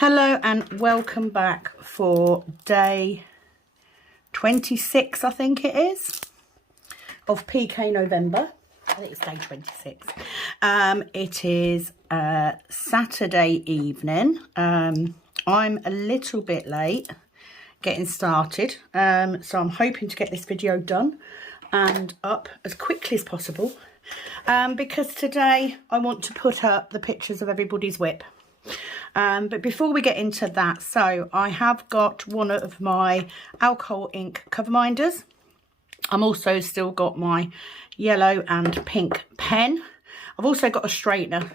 Hello and welcome back for day 26, I think it is, of PK November. I think it's day 26. It is Saturday evening. I'm a little bit late getting started, so I'm hoping to get this video done and up as quickly as possible, because today I want to put up the pictures of everybody's whip. But before we get into that, so I have got one of my alcohol ink cover minders. I'm also still got my yellow and pink pen. I've also got a straightener,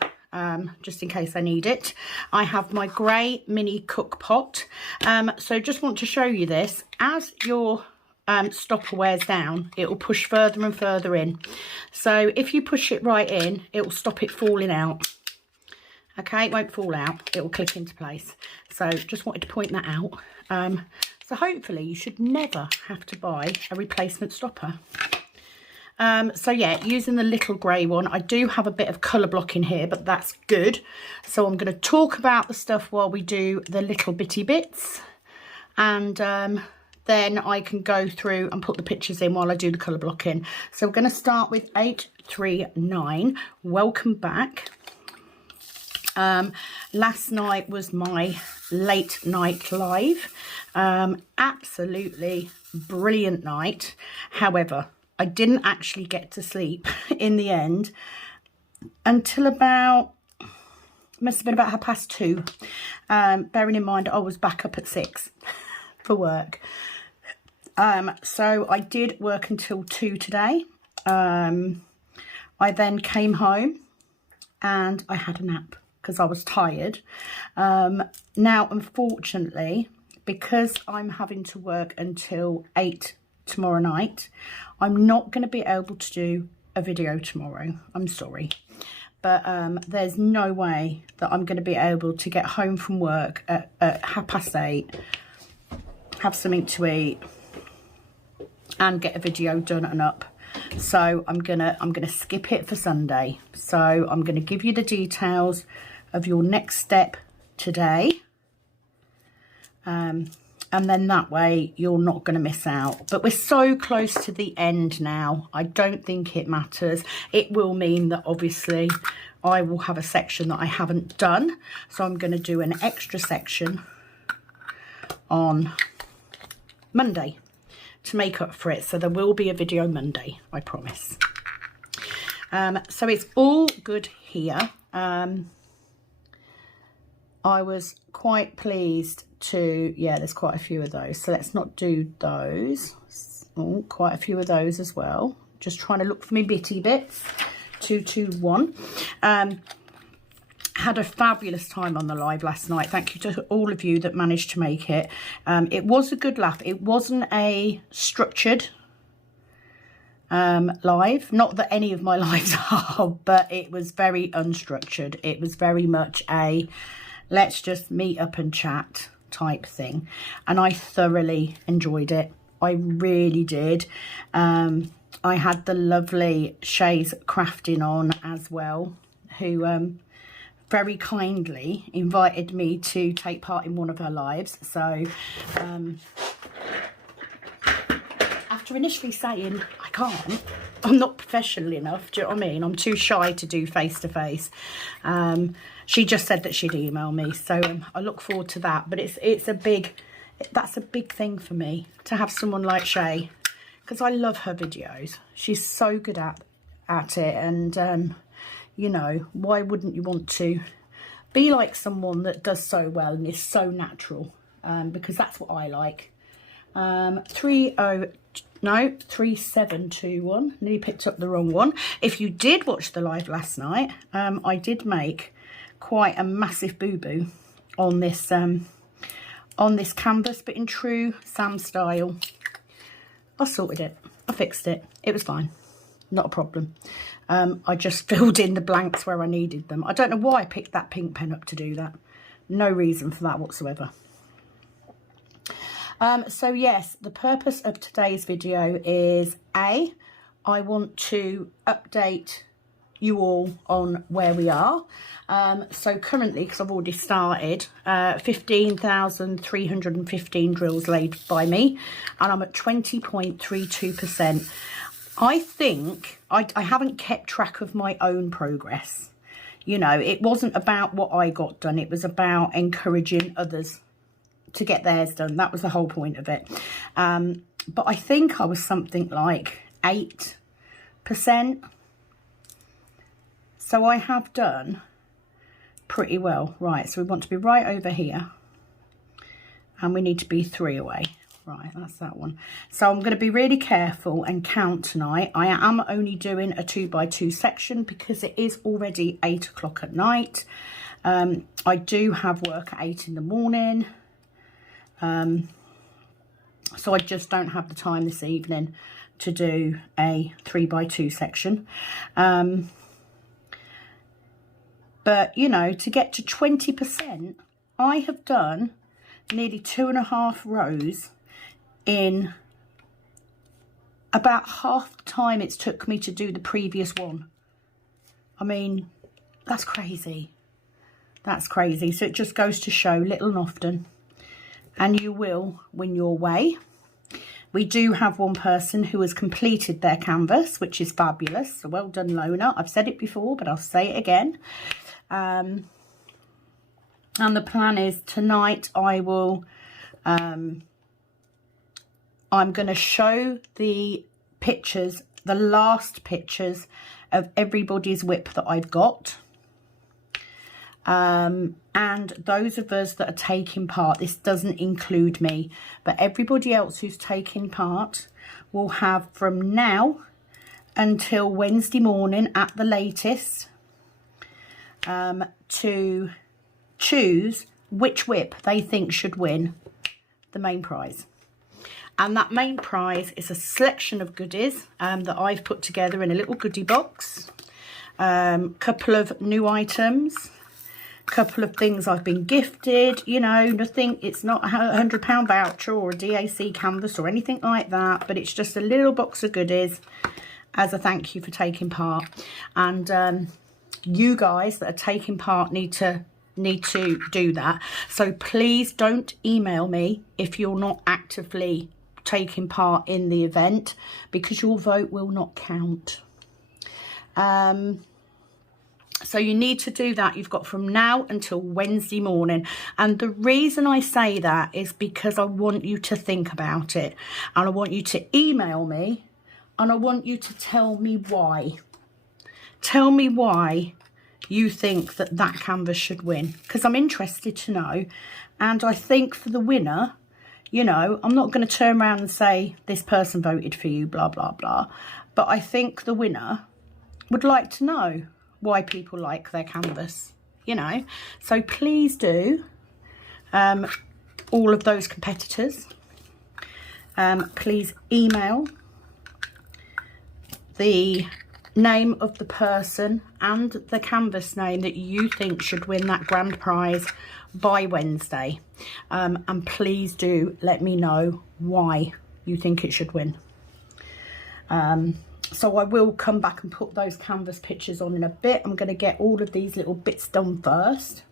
just in case I need it. I have my grey mini cook pot. So just want to show you this. As your stopper wears down, it will push further and further in. So if you push it right in, it will stop it falling out. Okay, it won't fall out, it will click into place. So just wanted to point that out. So hopefully you should never have to buy a replacement stopper. So yeah, using the little grey one. I do have a bit of colour block in here, but that's good. So I'm going to talk about the stuff while we do the little bitty bits. And then I can go through and put the pictures in while I do the colour block in. So we're going to start with 839. Welcome back. Last night was my late night live. Absolutely brilliant night. However, I didn't actually get to sleep in the end until about, must have been about 2:30. Bearing in mind I was back up at 6 for work. So I did work until 2 today. I then came home and I had a nap, because I was tired. Now, unfortunately, because I'm having to work until 8 tomorrow night, I'm not going to be able to do a video tomorrow. I'm sorry. But there's no way that I'm going to be able to get home from work at 8:30, have something to eat, and get a video done and up. So I'm gonna skip it for Sunday. So I'm going to give you the details of your next step today, and then that way you're not going to miss out. But we're so close to the end now, I don't think it matters. It will mean that obviously I will have a section that I haven't done, so I'm going to do an extra section on Monday to make up for it. So there will be a video Monday, I promise. So it's all good here. I was quite pleased to, yeah, there's quite a few of those. So let's not do those. Oh, quite a few of those as well. Just trying to look for me bitty bits. 221. Had a fabulous time on the live last night. Thank you to all of you that managed to make it. It was a good laugh. It wasn't a structured live. Not that any of my lives are, but it was very unstructured. It was very much a let's just meet up and chat type thing, and I thoroughly enjoyed it. I really did. I had the lovely Shay's Crafting on as well, who very kindly invited me to take part in one of her lives. So after initially saying I can't, I'm not professional enough, do you know what I mean? I'm too shy to do face-to-face. She just said that she'd email me, so I look forward to that. But it's a big, that's a big thing for me to have someone like Shay, because I love her videos. She's so good at it, and you know, why wouldn't you want to be like someone that does so well and is so natural? Because that's what I like. 3721. Nearly picked up the wrong one. If you did watch the live last night, I did make quite a massive boo-boo on this canvas, but in true Sam style. I sorted it. I fixed it. It was fine. Not a problem. I just filled in the blanks where I needed them. I don't know why I picked that pink pen up to do that. No reason for that whatsoever. So yes, the purpose of today's video is I want to update you all on where we are. So currently, because I've already started, 15,315 drills laid by me, and I'm at 20.32%. I think I haven't kept track of my own progress. You know, it wasn't about what I got done. It was about encouraging others to get theirs done. That was the whole point of it. But I think I was something like 8%. So I have done pretty well. Right, so we want to be right over here. And we need to be 3 away. Right, that's that one. So I'm going to be really careful and count tonight. I am only doing a 2x2 section because it is already 8 o'clock at night. I do have work at 8 in the morning. So I just don't have the time this evening to do a 3x2 section. But, you know, to get to 20%, I have done nearly 2.5 rows in about half the time it's took me to do the previous one. I mean, that's crazy. That's crazy. So it just goes to show, little and often, and you will win your way. We do have one person who has completed their canvas, which is fabulous. So well done, Lona. I've said it before, but I'll say it again. And the plan is tonight I will, I'm going to show the pictures, the last pictures of everybody's whip that I've got. And those of us that are taking part, this doesn't include me, but everybody else who's taking part will have from now until Wednesday morning at the latest to choose which whip they think should win the main prize. And that main prize is a selection of goodies that I've put together in a little goodie box. Couple of new items, couple of things I've been gifted, you know, nothing, it's not a £100 voucher or a DAC canvas or anything like that, but it's just a little box of goodies as a thank you for taking part. And you guys that are taking part need to do that. So please don't email me if you're not actively taking part in the event, because your vote will not count. So you need to do that. You've got from now until Wednesday morning. And the reason I say that is because I want you to think about it. And I want you to email me. And I want you to tell me why. Tell me why you think that that canvas should win. Because I'm interested to know. And I think for the winner, you know, I'm not going to turn around and say this person voted for you, blah, blah, blah. But I think the winner would like to know why people like their canvas, you know. So please do, all of those competitors, please email the name of the person and the canvas name that you think should win that grand prize by Wednesday. And please do let me know why you think it should win. So I will come back and put those canvas pictures on in a bit. I'm going to get all of these little bits done first.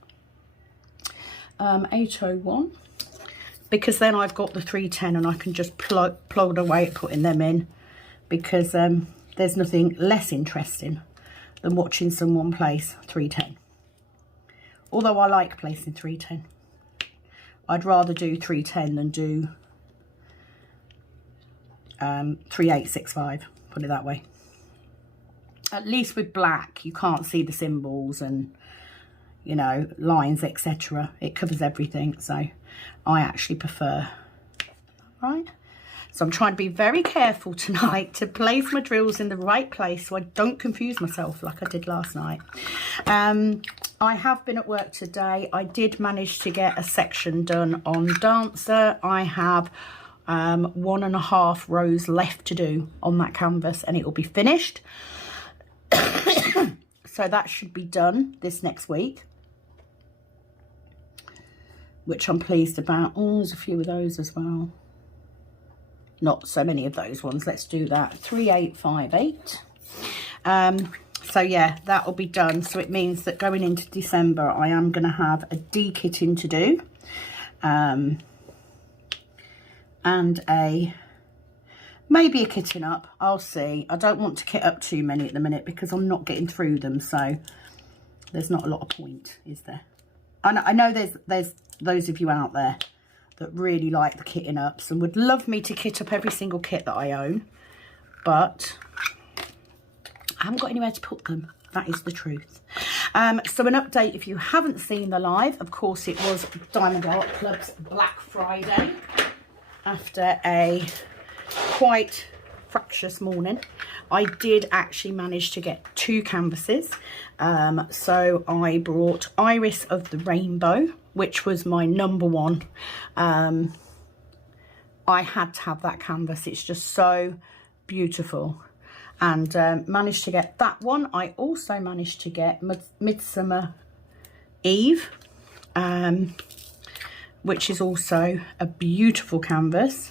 801. Because then I've got the 310 and I can just plod away at putting them in. Because there's nothing less interesting than watching someone place 310. Although I like placing 310. I'd rather do 310 than do 3865. Put it that way. At least with black you can't see the symbols and, you know, lines, etc. It covers everything, so I actually prefer, right? So I'm trying to be very careful tonight to place my drills in the right place so I don't confuse myself like I did last night. I have been at work today. I did manage to get a section done on Dancer. I have 1.5 rows left to do on that canvas and it will be finished. So that should be done this next week, which I'm pleased about. Oh, there's a few of those as well. Not so many of those ones. Let's do that. 3858. So yeah, that will be done. So it means that going into December, I am going to have a de-kitting to do. And maybe a kitting up. I'll see. I don't want to kit up too many at the minute because I'm not getting through them. So there's not a lot of point, is there? I know there's those of you out there that really like the kitting ups and would love me to kit up every single kit that I own. But I haven't got anywhere to put them. That is the truth. So an update, if you haven't seen the live, of course it was Diamond Art Club's Black Friday after a quite fractious morning. I did actually manage to get 2 canvases. So I brought Iris of the Rainbow, which was my #1. I had to have that canvas. It's just so beautiful. And managed to get that one. I also managed to get Midsummer Eve, which is also a beautiful canvas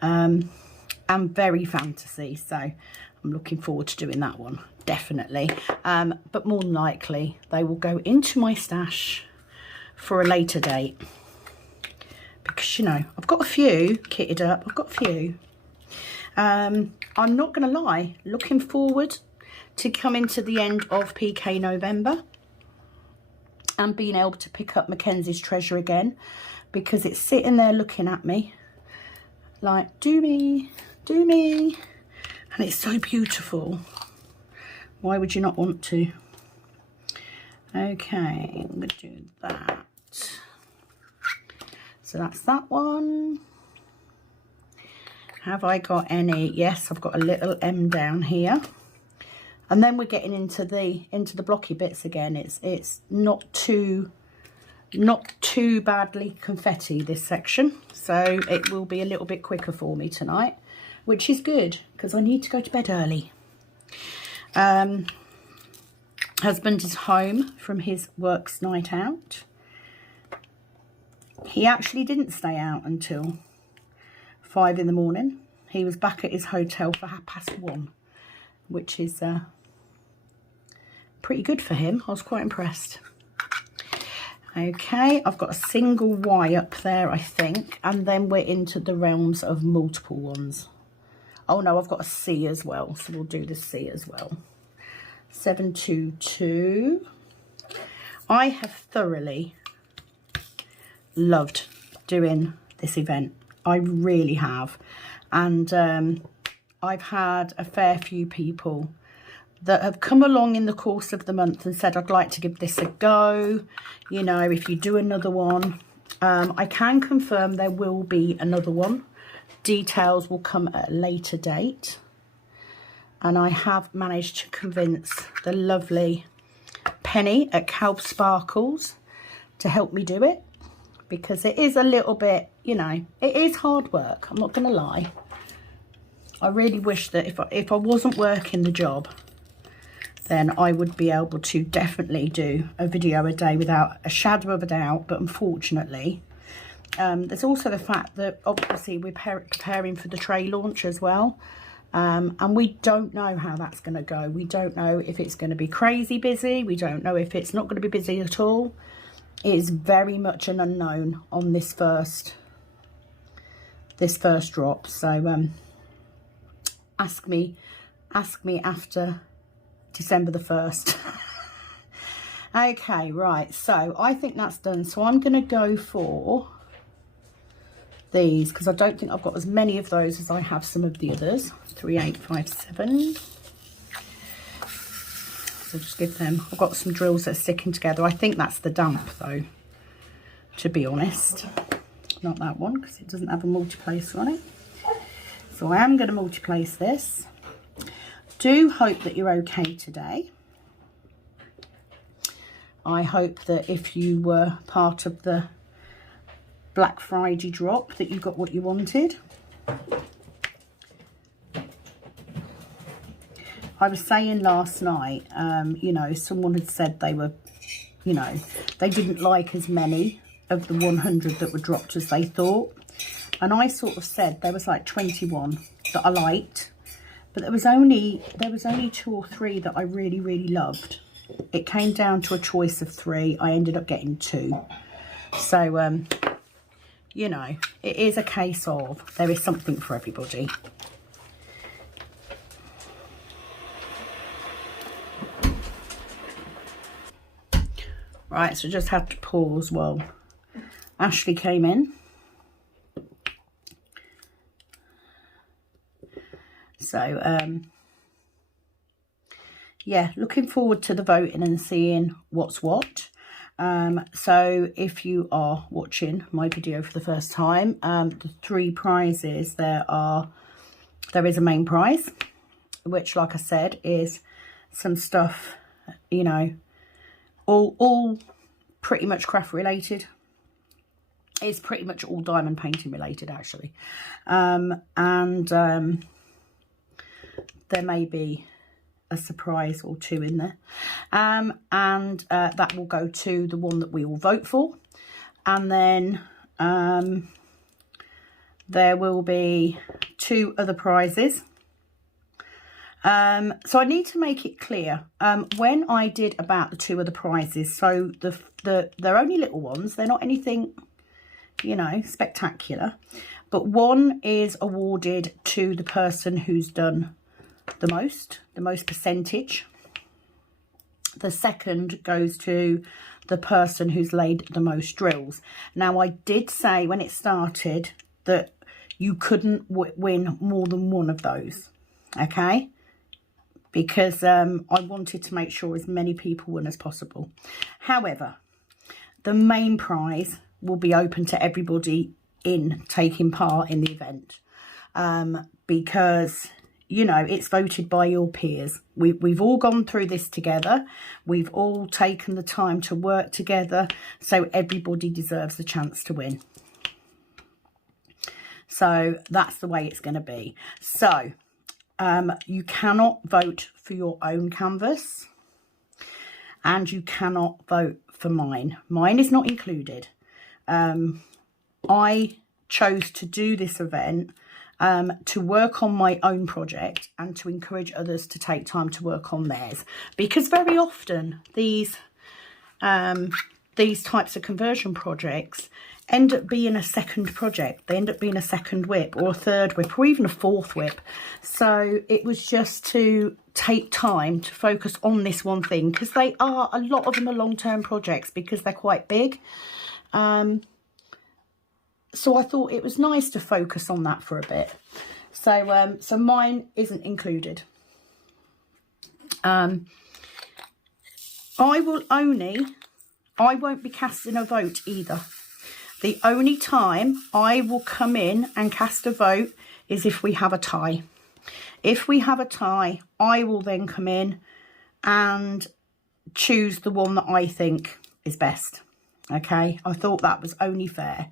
and very fantasy. So I'm looking forward to doing that one, definitely. But more than likely, they will go into my stash for a later date. Because, you know, I've got a few kitted up. I've got a few. I'm not going to lie, looking forward to coming to the end of PK November and being able to pick up Mackenzie's Treasure again, because it's sitting there looking at me like, do me, and it's so beautiful. Why would you not want to? Okay, I'm going to do that. So that's that one. Have I got any? Yes, I've got a little M down here. And then we're getting into the blocky bits again. It's not too badly confetti, this section. So it will be a little bit quicker for me tonight, which is good because I need to go to bed early. Husband is home from his works night out. He actually didn't stay out until 5 in the morning. He was back at his hotel for 1:30, which is pretty good for him. I was quite impressed. Okay, I've got a single Y up there, I think, and then we're into the realms of multiple ones. Oh no, I've got a C as well, so we'll do the C as well. 722. I have thoroughly loved doing this event. I really have. And I've had a fair few people that have come along in the course of the month and said, I'd like to give this a go. You know, if you do another one, I can confirm there will be another one. Details will come at a later date. And I have managed to convince the lovely Penny at Calb Sparkles to help me do it. Because it is a little bit, you know, it is hard work. I'm not going to lie. I really wish that if I wasn't working the job, then I would be able to definitely do a video a day without a shadow of a doubt. But unfortunately, there's also the fact that obviously we're preparing for the tray launch as well. And we don't know how that's going to go. We don't know if it's going to be crazy busy. We don't know if it's not going to be busy at all. It is very much an unknown on this first drop. So ask me after December the 1st. Okay, right, so I think that's done. So I'm going to go for these because I don't think I've got as many of those as I have some of the others. 3857. So just give them, I've got some drills that are sticking together. I think that's the damp though, to be honest. Not that one because it doesn't have a multi-placer on it. So I am going to multi-place this. Do hope that you're okay today. I hope that if you were part of the Black Friday drop that you got what you wanted. I was saying last night, you know, someone had said they were, you know, they didn't like as many of the 100 that were dropped as they thought. And I sort of said there was like 21 that I liked. but there was only 2 or 3 that I really, really loved. It came down to a choice of 3. I ended up getting 2. So, you know, it is a case of there is something for everybody. Right, so just had to pause while Ashley came in. So, yeah, looking forward to the voting and seeing what's what. So if you are watching my video for the first time, the 3 prizes, there is a main prize, which, like I said, is some stuff, you know, all pretty much craft related. It's pretty much all diamond painting related, actually. There may be a surprise or 2 in there. That will go to the one that we all vote for. And then there will be 2 other prizes. So I need to make it clear, when I did about the 2 other prizes, so they're only little ones, they're not anything, you know, spectacular, but one is awarded to the person who's done the most percentage. The second goes to the person who's laid the most drills. Now, I did say when it started that you couldn't win more than one of those, okay? Because I wanted to make sure as many people won as possible. However, the main prize will be open to everybody in taking part in the event, because, you know, it's voted by your peers. We've all gone through this together. We've all taken the time to work together, so everybody deserves the chance to win. So that's the way it's going to be. So you cannot vote for your own canvas, and you cannot vote for mine. Mine is not included. I chose to do this event to work on my own project and to encourage others to take time to work on theirs, because very often these types of conversion projects end up being a second project. They end up being a second whip or a third whip or even a 4th whip. So it was just to take time to focus on this one thing, because a lot of them are long-term projects because they're quite big. So I thought it was nice to focus on that for a bit. So so mine isn't included. I won't be casting a vote either. The only time I will come in and cast a vote is if we have a tie. If we have a tie, I will then come in and choose the one that I think is best. Okay, I thought that was only fair.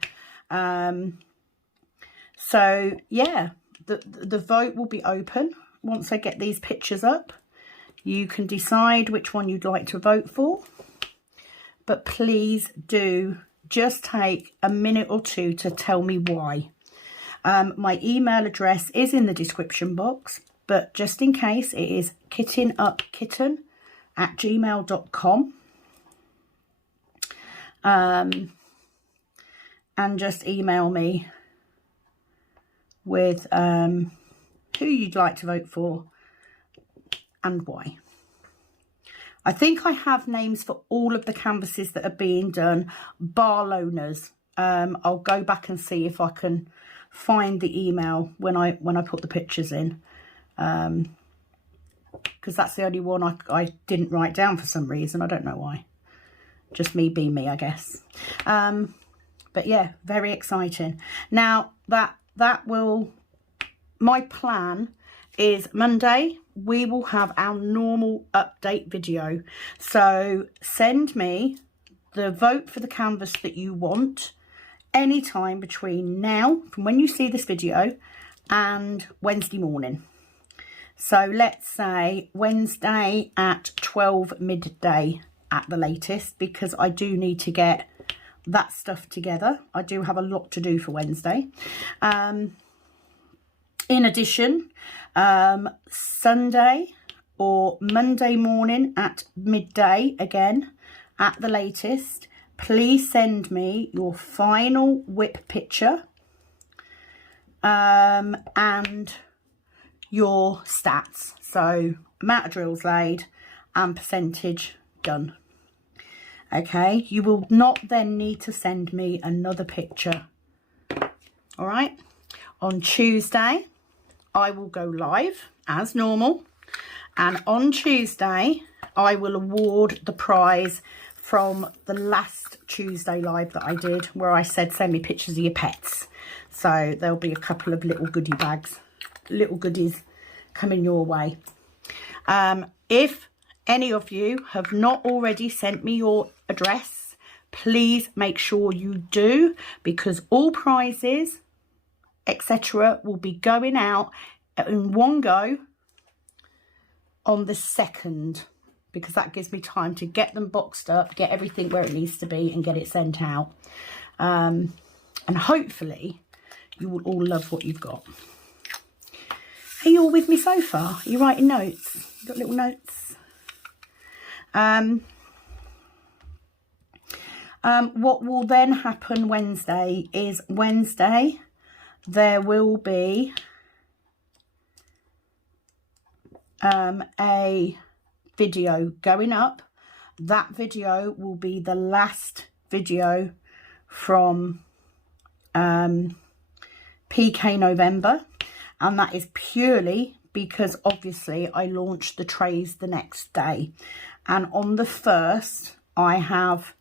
So yeah, the vote will be open once I get these pictures up. You can decide which one you'd like to vote for, but please do just take a minute or 2 to tell me why. My email address is in the description box, but just in case, it is kittenupkitten@gmail.com. And just email me with who you'd like to vote for and why. I think I have names for all of the canvases that are being done, bar loaners. I'll go back and see if I can find the email when I put the pictures in, because that's the only one I didn't write down for some reason. I don't know why. Just me being me, I guess. But yeah, very exciting. Now my plan is Monday we will have our normal update video. So send me the vote for the canvas that you want anytime between now, from when you see this video, and Wednesday morning. So let's say Wednesday at 12 midday at the latest, because I do need to get that stuff together. I do have a lot to do for Wednesday. In addition, Sunday or Monday morning at midday, again, at the latest, please send me your final whip picture and your stats. So amount of drills laid and percentage done. Okay, you will not then need to send me another picture. All right, on Tuesday, I will go live as normal. And on Tuesday, I will award the prize from the last Tuesday live that I did, where I said, send me pictures of your pets. So there'll be a couple of little goodie bags, little goodies coming your way. If any of you have not already sent me your address, please make sure you do, because all prizes, etc., will be going out in one go on the 2nd, because that gives me time to get them boxed up, get everything where it needs to be, and get it sent out. And hopefully you will all love what you've got. Are you all with me so far? Are you writing notes? You got little notes? What will then happen Wednesday is there will be a video going up. That video will be the last video from PK November, and that is purely because obviously I launched the trays the next day, and on the 1st I have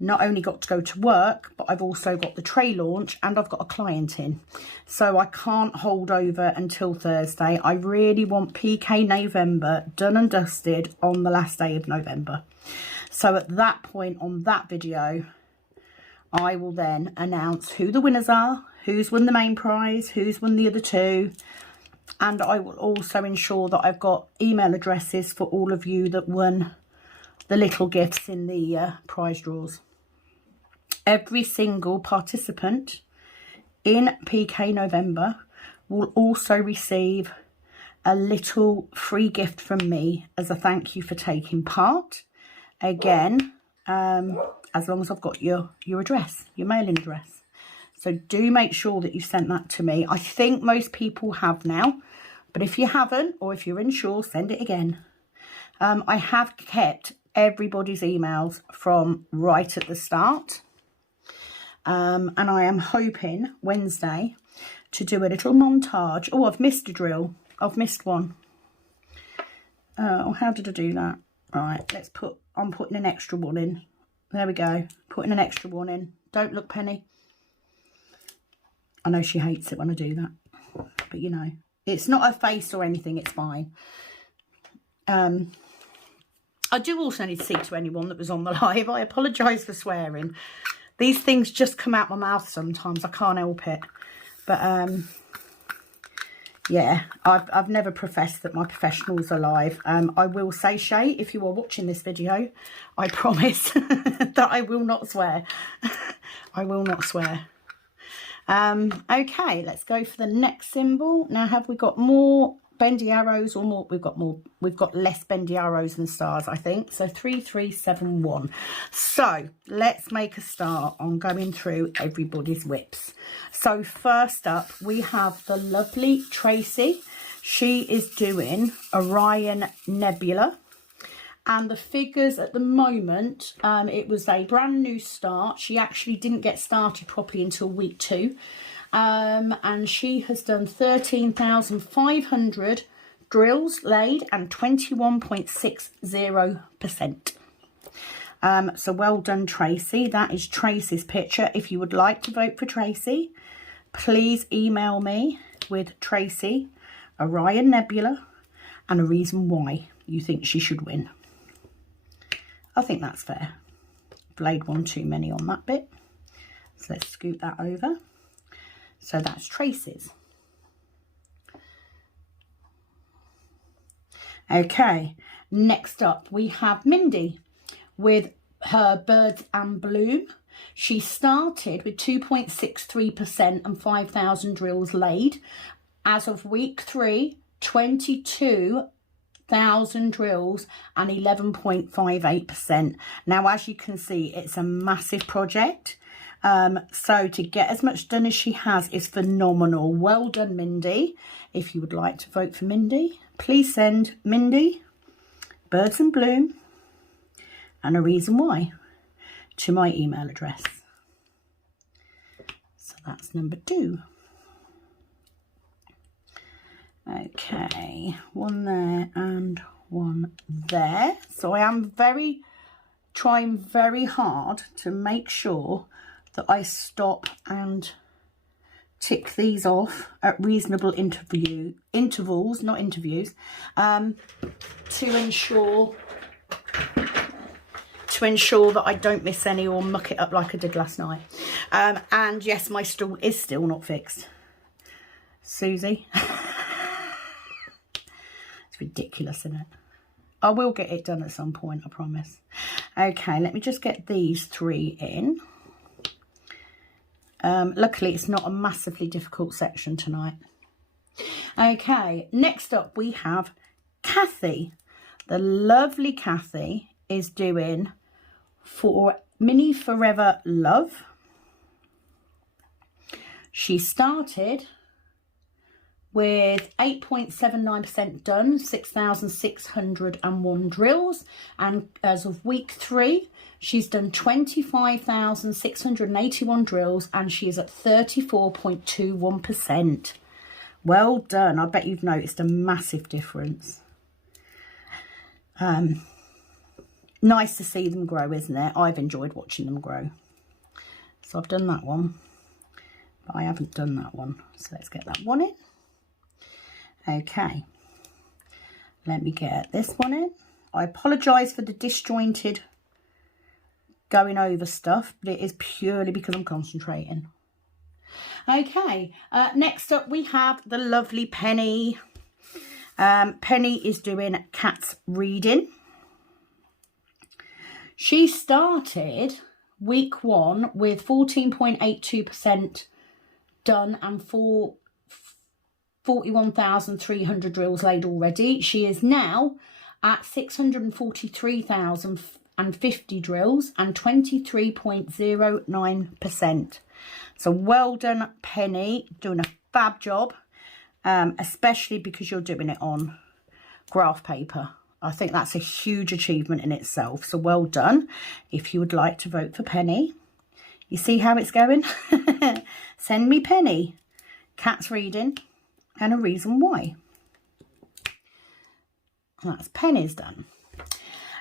not only got to go to work, but I've also got the tray launch and I've got a client in, so I can't hold over until Thursday. I really want PK November done and dusted on the last day of November. So at that point on that video, I will then announce who the winners are, who's won the main prize, who's won the other two, and I will also ensure that I've got email addresses for all of you that won the little gifts in the prize draws. Every single participant in PK November will also receive a little free gift from me as a thank you for taking part. Again, as long as I've got your address, your mailing address. So do make sure that you sent that to me. I think most people have now, but if you haven't, or if you're unsure, send it again. I have kept everybody's emails from right at the start. And I am hoping Wednesday to do a little montage. Oh, I've missed a drill. I've missed one. Oh, how did I do that? Right, I'm putting an extra one in. There we go. Putting an extra one in. Don't look, Penny. I know she hates it when I do that. But, you know, it's not a face or anything. It's fine. I do also need to speak to anyone that was on the live. I apologise for swearing. These things just come out my mouth sometimes. I can't help it. But, yeah, I've never professed that my professionals are live. I will say, Shay, if you are watching this video, I promise that I will not swear. I will not swear. Okay, let's go for the next symbol. Now, have we got more bendy arrows or more? We've got less bendy arrows than stars, I think. So 3371. So let's make a start on going through everybody's whips. So first up, we have the lovely Tracy. She is doing Orion Nebula. And the figures at the moment, it was a brand new start. She actually didn't get started properly until week 2. And she has done 13,500 drills laid and 21.60%. So well done, Tracy. That is Tracy's picture. If you would like to vote for Tracy, please email me with Tracy, Orion Nebula, and a reason why you think she should win. I think that's fair. Laid one too many on that bit. So let's scoot that over. So that's Tracy's. Okay, next up we have Mindy with her Birds and Bloom. She started with 2.63% and 5,000 drills laid as of week 3, 22,000 drills and 11.58%. Now, as you can see, it's a massive project. So to get as much done as she has is phenomenal. Well done, Mindy. If you would like to vote for Mindy, please send Mindy Birds and Bloom and a reason why to my email address. So that's number 2. Okay, 1 there and 1 there. So I am trying very hard to make sure that I stop and tick these off at reasonable intervals, not interviews, to ensure that I don't miss any or muck it up like I did last night. And yes, my stool is still not fixed. Susie. It's ridiculous, isn't it? I will get it done at some point, I promise. Okay, let me just get these 3 in. Luckily, it's not a massively difficult section tonight. Okay, next up we have Kathy. The lovely Kathy is doing for Mini Forever Love. She started with 8.79% done, 6,601 drills, and as of week 3 she's done 25,681 drills and she is at 34.21%. Well done. I bet you've noticed a massive difference. Nice to see them grow, isn't it? I've enjoyed watching them grow. So I've done that one, but I haven't done that one, so let's get that one in. Okay, let me get this one in. I apologise for the disjointed going over stuff, but it is purely because I'm concentrating. Okay, next up we have the lovely Penny. Penny is doing Cat's Reading. She started week 1 with 14.82% done and 41,300 drills laid already. She is now at 643,050 drills and 23.09%. So well done, Penny, doing a fab job, especially because you're doing it on graph paper. I think that's a huge achievement in itself. So well done. If you would like to vote for Penny, you see how it's going? Send me Penny, Cat's Reading, and a reason why. That's Penny's done.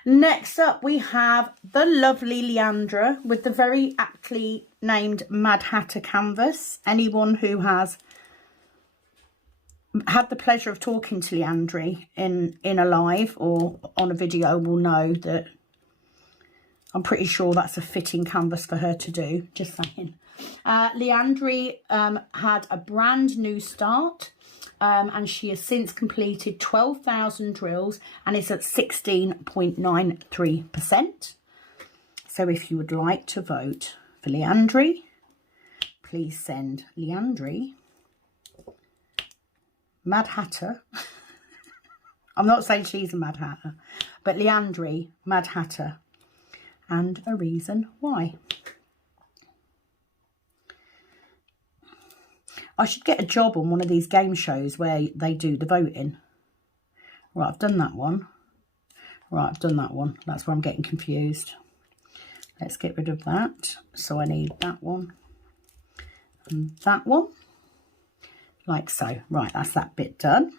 Next up we have the lovely Leandra with the very aptly named Mad Hatter canvas. Anyone who has had the pleasure of talking to Leandra in a live or on a video will know that I'm pretty sure that's a fitting canvas for her to do, just saying. Leandra had a brand new start, and she has since completed 12,000 drills and is at 16.93%. So if you would like to vote for Leandra, please send Leandra Mad Hatter. I'm not saying she's a Mad Hatter, but Leandra Mad Hatter, and a reason why. I should get a job on one of these game shows where they do the voting. Right, I've done that one. Right, I've done that one. That's where I'm getting confused. Let's get rid of that. So I need that one and that one. Like so. Right, that's that bit done.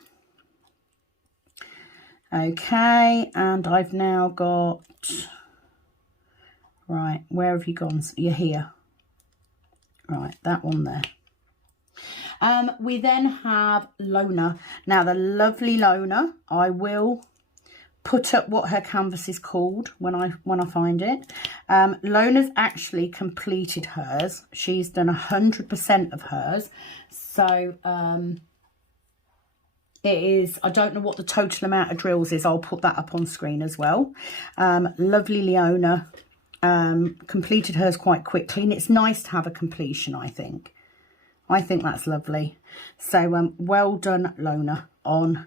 Okay, and I've now got... Right, where have you gone? You're here. Right, that one there. We then have Lona. Now, the lovely Lona, I will put up what her canvas is called when I find it. Lona's actually completed hers. She's done 100% of hers. So it is, I don't know what the total amount of drills is. I'll put that up on screen as well. Lovely Leona completed hers quite quickly, and it's nice to have a completion, I think. I think that's lovely. So well done, Lona, on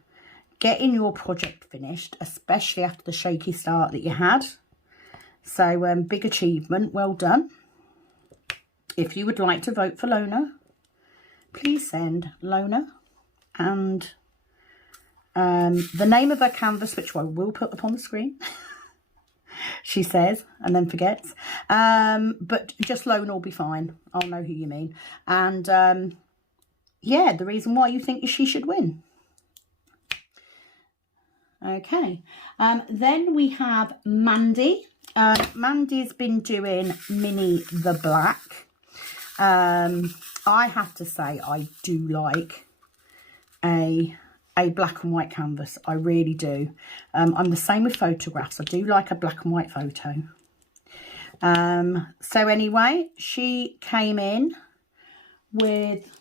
getting your project finished, especially after the shaky start that you had. So big achievement, well done. If you would like to vote for Lona, please send Lona and the name of her canvas, which I will put up on the screen. She says, and then forgets. But just Lona will be fine. I'll know who you mean. And yeah, the reason why you think she should win. Okay. Then we have Mandy. Mandy's been doing Mini the Black. I have to say I do like a black and white canvas. I really do. I'm the same with photographs. I do like a black and white photo. So anyway, she came in with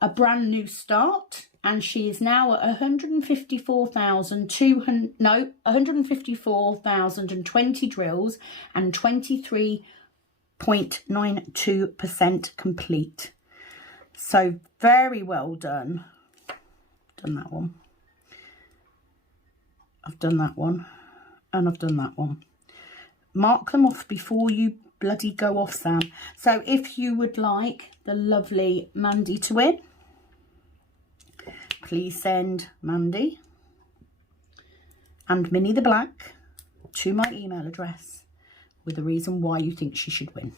a brand new start, and she is now at 154,020 drills and 23.92% complete. So very well done. Done that one. I've done that one, and I've done that one. Mark them off before you bloody go off, Sam. So if you would like the lovely Mandy to win, please send Mandy and Minnie the Black to my email address with the reason why you think she should win.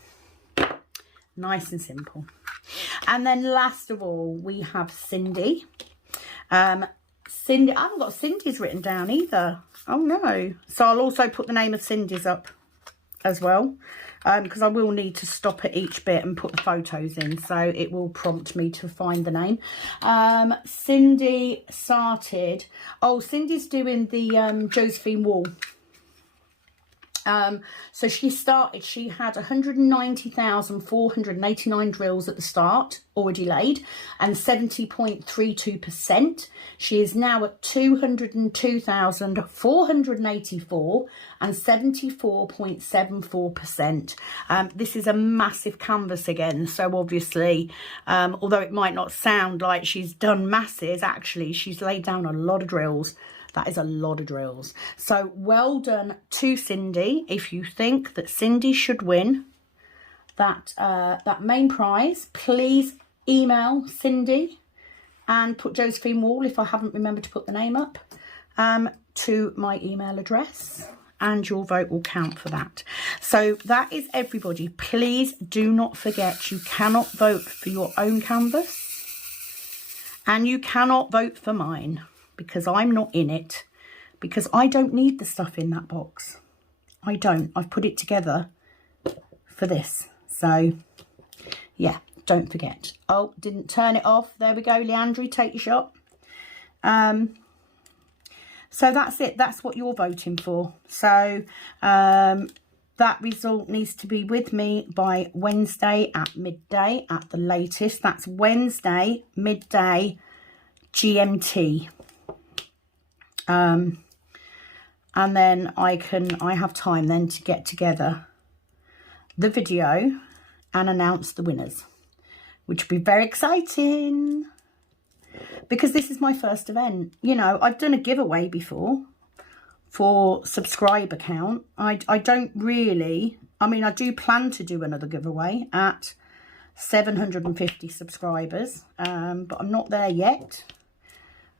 Nice and simple. And then last of all, we have Cindy. Cindy, I haven't got Cindy's written down either. Oh no. So I'll also put the name of Cindy's up as well, because I will need to stop at each bit and put the photos in, so it will prompt me to find the name. Cindy started, Cindy's doing the Josephine Wall. So she had 190,489 drills at the start already laid, and 70.32%. She is now at 202,484 and 74.74%. This is a massive canvas again, so obviously, although it might not sound like she's done masses, actually she's laid down a lot of drills. That is a lot of drills. So well done to Cindy. If you think that Cindy should win that main prize, please email Cindy and put Josephine Wall, if I haven't remembered to put the name up, to my email address, and your vote will count for that. So that is everybody. Please do not forget, you cannot vote for your own canvas, and you cannot vote for mine, because I'm not in it, because I don't need the stuff in that box. I don't. I've put it together for this. So, yeah, don't forget. Oh, didn't turn it off. There we go, Leandri, take your shot. So that's it. That's what you're voting for. So, that result needs to be with me by Wednesday at midday at the latest. That's Wednesday, midday, GMT. And then I have time then to get together the video and announce the winners, which will be very exciting, because this is my first event. You know, I've done a giveaway before for subscriber count. I don't really, I mean, I do plan to do another giveaway at 750 subscribers, but I'm not there yet.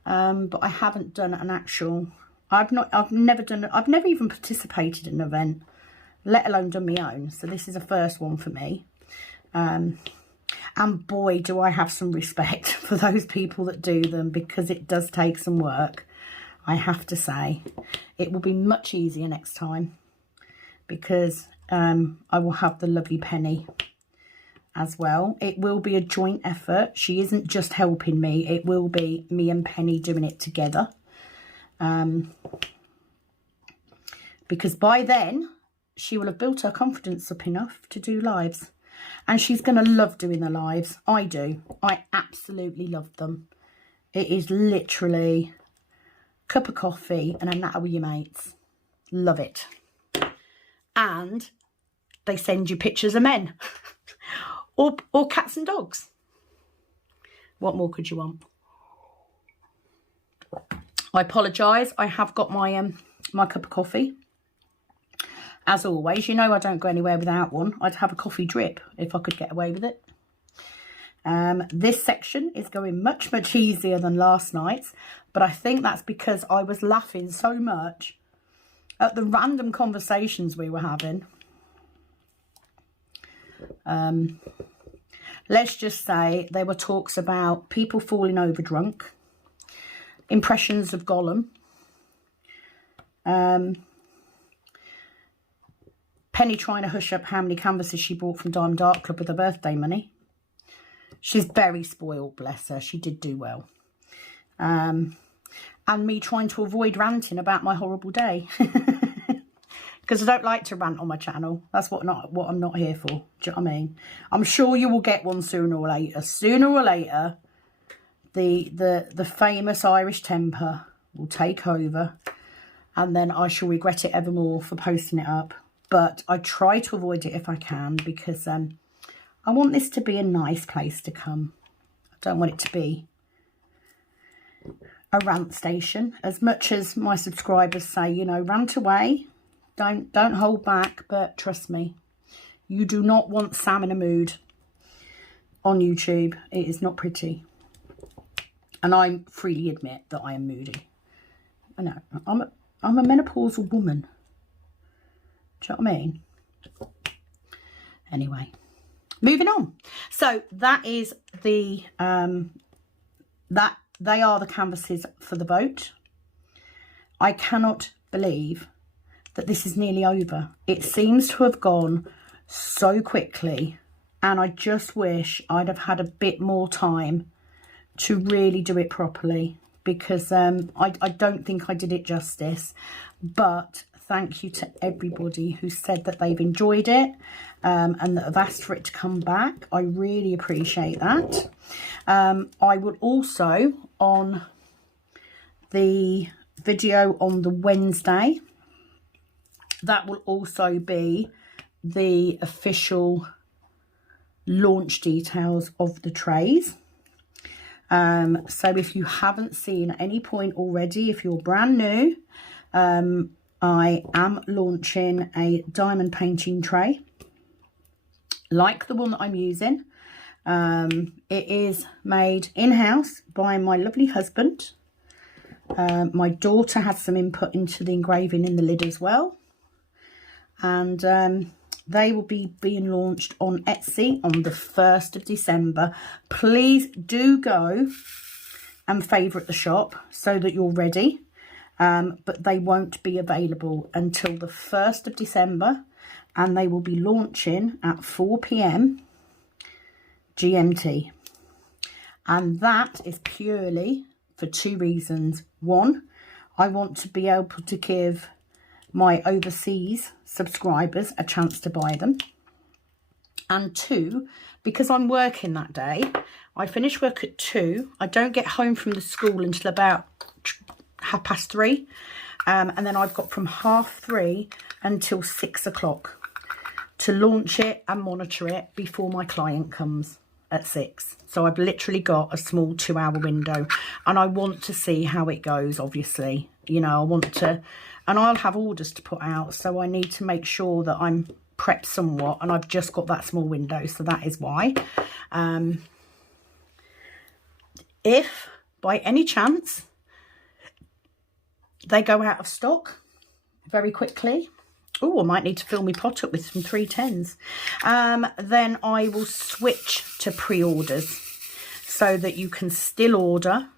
But I haven't done an actual, I've never even participated in an event, let alone done my own. So this is a first one for me. And boy, do I have some respect for those people that do them, because it does take some work. I have to say, it will be much easier next time, because I will have the lovely Penny as well. It will be a joint effort. She isn't just helping me. It will be me and Penny doing it together. Because by then, she will have built her confidence up enough to do lives. And she's going to love doing the lives. I do. I absolutely love them. It is literally a cup of coffee and a natter with your mates. Love it. And they send you pictures of men. Or cats and dogs. What more could you want? I apologise. I have got my my cup of coffee. As always, you know I don't go anywhere without one. I'd have a coffee drip if I could get away with it. This section is going much, much easier than last night's, but I think that's because I was laughing so much at the random conversations we were having. Let's just say there were talks about people falling over drunk, impressions of Gollum, Penny trying to hush up how many canvases she bought from Diamond Art Club with her birthday money. She's very spoiled, bless her. She did do well. And me trying to avoid ranting about my horrible day. Because I don't like to rant on my channel. That's what I'm not here for. Do you know what I mean? I'm sure you will get one sooner or later. Sooner or later, the famous Irish temper will take over. And then I shall regret it evermore for posting it up. But I try to avoid it if I can, because I want this to be a nice place to come. I don't want it to be a rant station. As much as my subscribers say, you know, rant away, don't hold back. But trust me, you do not want Sam in a mood on YouTube. It is not pretty. And I freely admit that I am moody. I know, I'm a menopausal woman. Do you know what I mean? Anyway, moving on. So that is the they are the canvases for the vote. I cannot believe that this is nearly over. It seems to have gone so quickly, and I just wish I'd have had a bit more time to really do it properly, because I don't think I did it justice. But thank you to everybody who said that they've enjoyed it and that have asked for it to come back. I really appreciate that. I will also, on the video on the Wednesday, that will also be the official launch details of the trays. So if you haven't seen at any point already, if you're brand new, I am launching a diamond painting tray like the one that I'm using. It is made in-house by my lovely husband. My daughter had some input into the engraving in the lid as well. And they will be being launched on Etsy on the 1st of December. Please do go and favourite the shop so that you're ready. But they won't be available until the 1st of December, and they will be launching at 4 p.m. GMT. And that is purely for two reasons. One, I want to be able to give my overseas subscribers a chance to buy them. And two, because I'm working that day. I finish work at 2. I don't get home from the school until about 3:30, and then I've got from 3:30 until 6 o'clock to launch it and monitor it before my client comes at 6. So I've literally got a small 2-hour window, and I want to see how it goes. Obviously, you know, I want to, and I'll have orders to put out, so I need to make sure that I'm prepped somewhat, and I've just got that small window, so that is why. If by any chance they go out of stock very quickly, oh, I might need to fill my pot up with some 310s, then I will switch to pre-orders so that you can still order,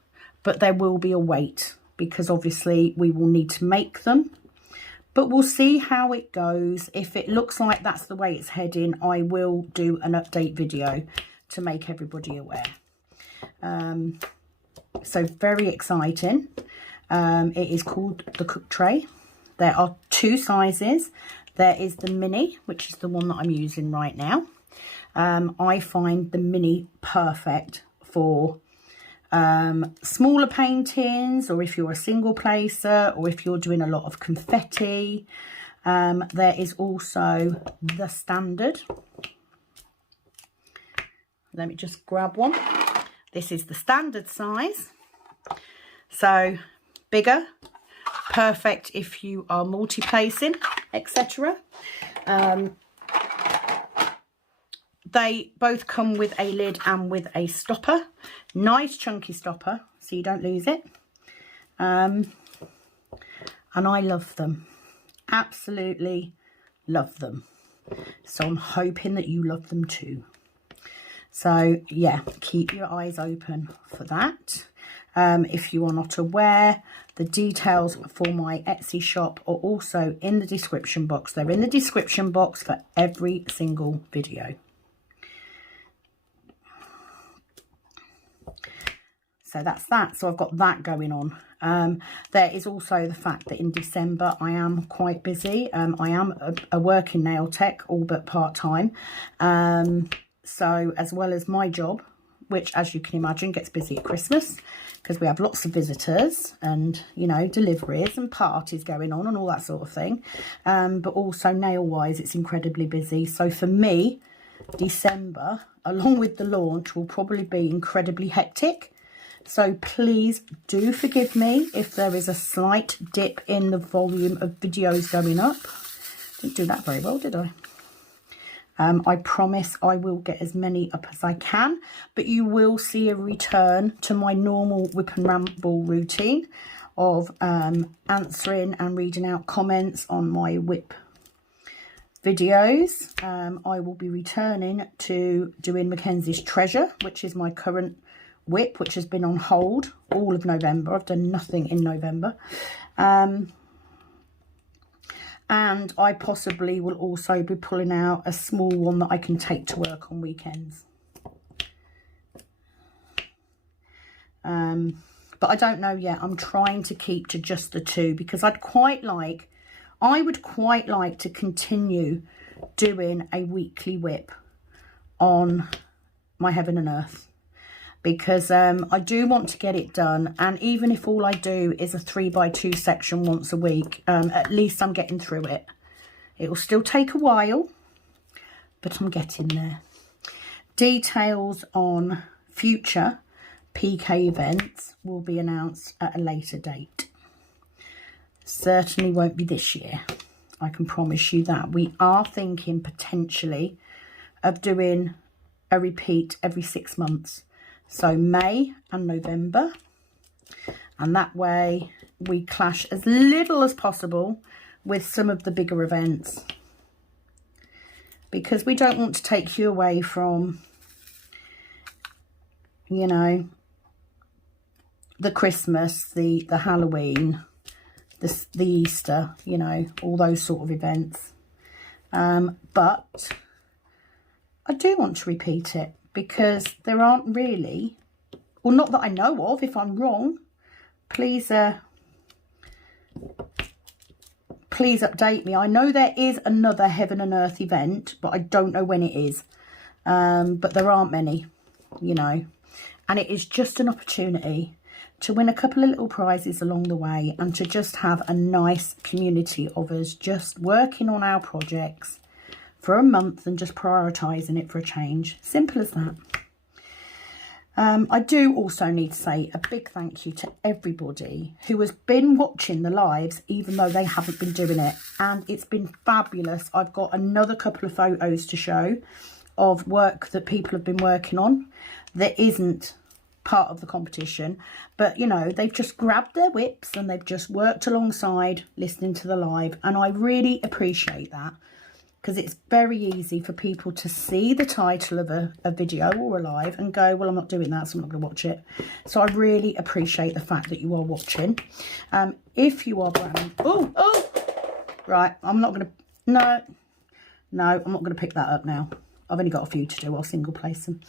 but there will be a wait, because obviously we will need to make them. But we'll see how it goes. If it looks like that's the way it's heading, I will do an update video to make everybody aware. So very exciting. It is called the cook tray. There are 2 sizes. There is the mini, which is the one that I'm using right now. I find the mini perfect for smaller paintings, or if you're a single placer, or if you're doing a lot of confetti. There is also the standard. Let me just grab one. This is the standard size. So bigger, perfect if you are multi-placing, etc. They both come with a lid and with a stopper. Nice chunky stopper so you don't lose it. And I love them. Absolutely love them. So I'm hoping that you love them too. So yeah, keep your eyes open for that. If you are not aware, the details for my Etsy shop are also in the description box. They're in the description box for every single video. So that's that. So I've got that going on. There is also the fact that in December I am quite busy. I am a working nail tech, all but part-time. So as well as my job, which as you can imagine gets busy at Christmas because we have lots of visitors and, you know, deliveries and parties going on and all that sort of thing. But also nail wise, it's incredibly busy. So for me, December, along with the launch, will probably be incredibly hectic. So please do forgive me if there is a slight dip in the volume of videos going up. Didn't do that very well, did I? I promise I will get as many up as I can, but you will see a return to my normal whip and ramble routine of answering and reading out comments on my whip videos. I will be returning to doing Mackenzie's Treasure, which is my current whip, which has been on hold all of November. I've done nothing in November. And I possibly will also be pulling out a small one that I can take to work on weekends. But I don't know yet. I'm trying to keep to just the two because I would quite like to continue doing a weekly whip on my Heaven and Earth. Because I do want to get it done, and even if all I do is a 3x2 section once a week, at least I'm getting through it. It will still take a while, but I'm getting there. Details on future PK events will be announced at a later date. Certainly won't be this year, I can promise you that. We are thinking potentially of doing a repeat every 6 months. So May and November, and that way we clash as little as possible with some of the bigger events, because we don't want to take you away from, you know, the Christmas, the Halloween, the Easter, you know, all those sort of events. But I do want to repeat it. Because there aren't really, well, not that I know of. If I'm wrong, please update me. I know there is another Heaven and Earth event, but I don't know when it is. But there aren't many, you know. And it is just an opportunity to win a couple of little prizes along the way and to just have a nice community of us just working on our projects for a month and just prioritising it for a change. Simple as that. I do also need to say a big thank you to everybody who has been watching the lives, even though they haven't been doing it. And it's been fabulous. I've got another couple of photos to show of work that people have been working on that isn't part of the competition. But, you know, they've just grabbed their whips and they've just worked alongside listening to the live. And I really appreciate that. Because it's very easy for people to see the title of a video or a live and go, well, I'm not doing that, so I'm not going to watch it. So I really appreciate the fact that you are watching. If you are brand... Oh! Right, I'm not going to... No, I'm not going to pick that up now. I've only got a few to do. I'll single place them.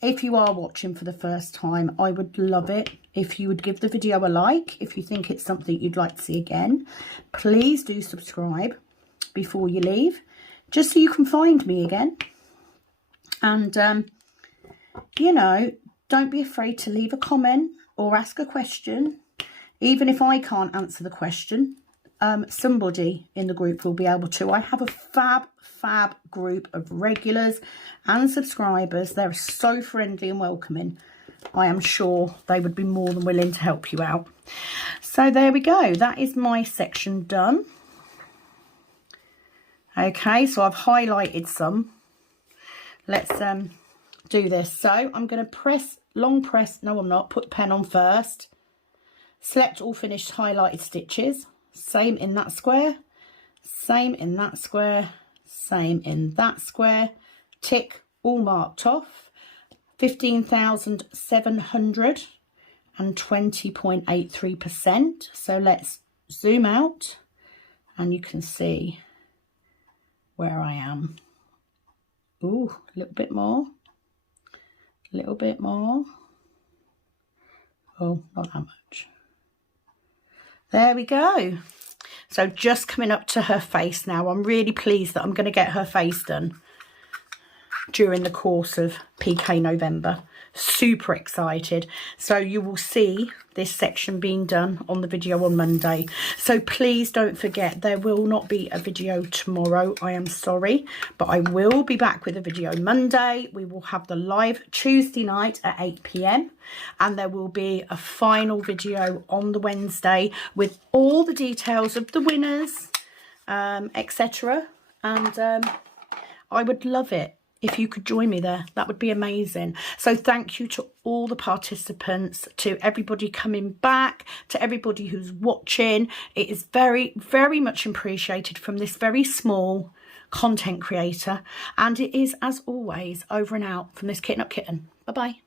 If you are watching for the first time, I would love it if you would give the video a like. If you think it's something you'd like to see again, please do subscribe before you leave, just so you can find me again. And you know, don't be afraid to leave a comment or ask a question. Even if I can't answer the question, somebody in the group will be able to. I have a fab group of regulars and subscribers. They're so friendly and welcoming. I am sure they would be more than willing to help you out. So there we go. That is my section done. Okay, so I've highlighted some. Let's do this. So I'm going to press, long press, no I'm not, put the pen on first. Select all finished highlighted stitches. Same in that square, same in that square, same in that square. Tick all marked off. 15,720.83%. So let's zoom out and you can see where I am. Ooh, a little bit more, a little bit more. Oh, not that much. There we go. So just coming up to her face now. I'm really pleased that I'm going to get her face done during the course of PK November. Super excited. So you will see this section being done on the video on Monday. So please don't forget, there will not be a video tomorrow. I am sorry, but I will be back with a video Monday. We will have the live Tuesday night at 8 p.m. and there will be a final video on the Wednesday with all the details of the winners, etc. And I would love it if you could join me there. That would be amazing. So thank you to all the participants, to everybody coming back, to everybody who's watching. It is very, very much appreciated from this very small content creator. And it is, as always, over and out from this Kitten Up Kitten. Bye-bye.